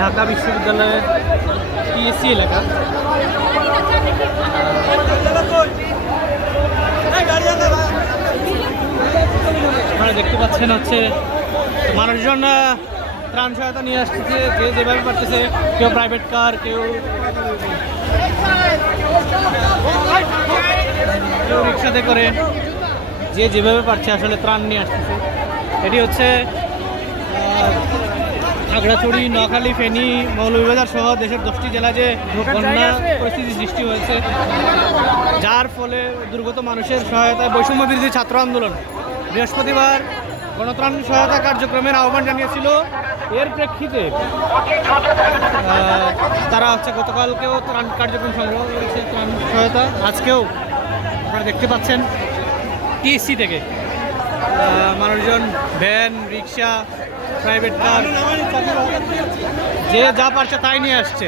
ঢাকা বিশ্ববিদ্যালয়ের টিএসসি এলাকা। আপনারা দেখতে পাচ্ছেন হচ্ছে মানুষজন ত্রাণ সহায়তা নিয়ে আসতেছে, যে যেভাবে পারতেছে, কেউ প্রাইভেট কার কেউ কেউ রিক্সাতে করে, যে যেভাবে পারছে আসলে ত্রাণ নিয়ে আসতেছে। এটি হচ্ছে খাগড়াছড়ি নোয়াখালী ফেনী মৌলভীবাজার সহ দেশের দশটি জেলা যে বন্যা পরিস্থিতি সৃষ্টি হয়েছে যার ফলে দুর্গত মানুষের সহায়তায় বৈষম্য বিরোধী ছাত্র আন্দোলন। বৃহস্পতিবার গণত্রাণ সহায়তা কার্যক্রমের আহ্বান জানিয়েছিল। এর প্রেক্ষিতে তারা হচ্ছে গতকালকেও ত্রাণ কার্যক্রম সংগ্রহ করেছে ত্রাণ সহায়তা। আজকেও আপনারা দেখতে পাচ্ছেন টিএসসি থেকে মানুষজন ভ্যান রিক্সা প্রাইভেট কার। যে যা পারছে তাই নিয়ে আসছে।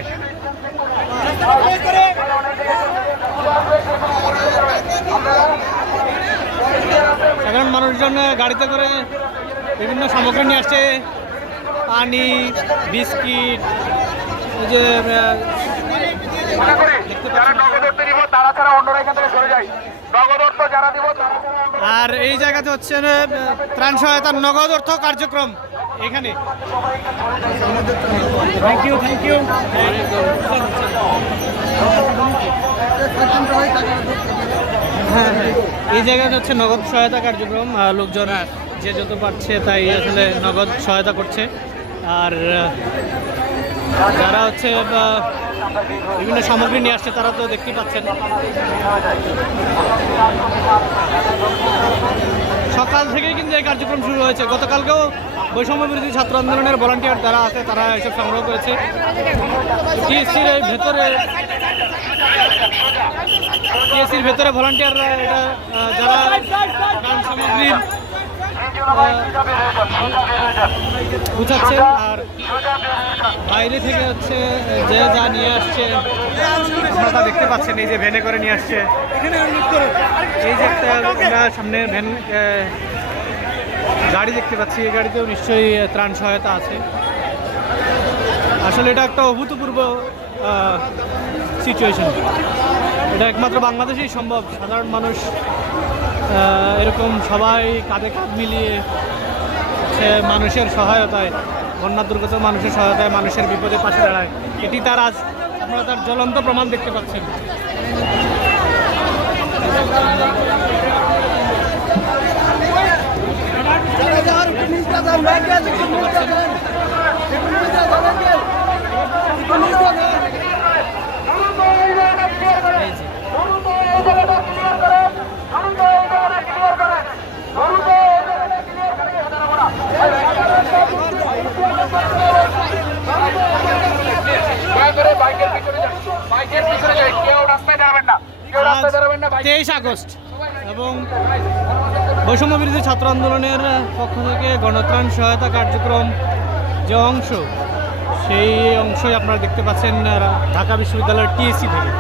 সাধারণ মানুষজন গাড়িতে করে বিভিন্ন সামগ্রী নিয়ে আসছে। পানি, বিস্কিট যে দেখতে নগদ অর্থ দিব তারা ছাড়া অন্যরা এখান থেকে সরে যায় নগদ অর্থ যারা দিব তারা ছাড়া আর এই জায়গাতে হচ্ছে ত্রাণ সহায়তার নগদ অর্থ কার্যক্রম এখানে। থ্যাংক ইউ থ্যাংক ইউ এই জায়গাতে হচ্ছে নগদ সহায়তা কার্যক্রম লোকজন যে যত পারছে তাই আসলে নগদ সহায়তা করছে। আর যারা হচ্ছে বিভিন্ন সামগ্রী নিয়ে আসছে তারা তো দেখতেই পাচ্ছেন। সকাল থেকেই কিন্তু এই কার্যক্রম শুরু হয়েছে। গতকালকেও বৈষম্য বিরোধী ছাত্র আন্দোলনের ভলান্টিয়ার যারা আছে তারা এসব সংগ্রহ করেছে। টিএসসির ভেতরে টিএসসির ভেতরে ভলান্টিয়াররা এটা যারা সামগ্রী গুছাচ্ছেন আর বাইরে থেকে হচ্ছে যে যা নিয়ে আসছে। আপনারা দেখতে পাচ্ছেন, এই যে ভ্যানে করে নিয়ে আসছে। এই যে একটা সামনে ভ্যান গাড়ি দেখতে পাচ্ছি, এই গাড়িতেও নিশ্চয়ই ত্রাণ সহায়তা আছে। আসলে এটা একটা অভূতপূর্ব সিচুয়েশন এটা একমাত্র বাংলাদেশেই সম্ভব। সাধারণ মানুষ এরকম সবাই কাঁধে কাঁধ মিলিয়ে সে মানুষের সহায়তায় বন্যা দুর্গত মানুষের সহায়তায় মানুষের বিপদে পাশে দাঁড়ায়। এটি তার আজ আপনারা তার জ্বলন্ত প্রমাণ দেখতে পাচ্ছেন তেইশ আগস্ট এবং বৈষম্য বিরোধী ছাত্র আন্দোলনের পক্ষ থেকে গণত্রাণ সহায়তা কার্যক্রম যে অংশ সেই অংশই আপনারা দেখতে পাচ্ছেন ঢাকা বিশ্ববিদ্যালয়ের টিএসসি থেকে।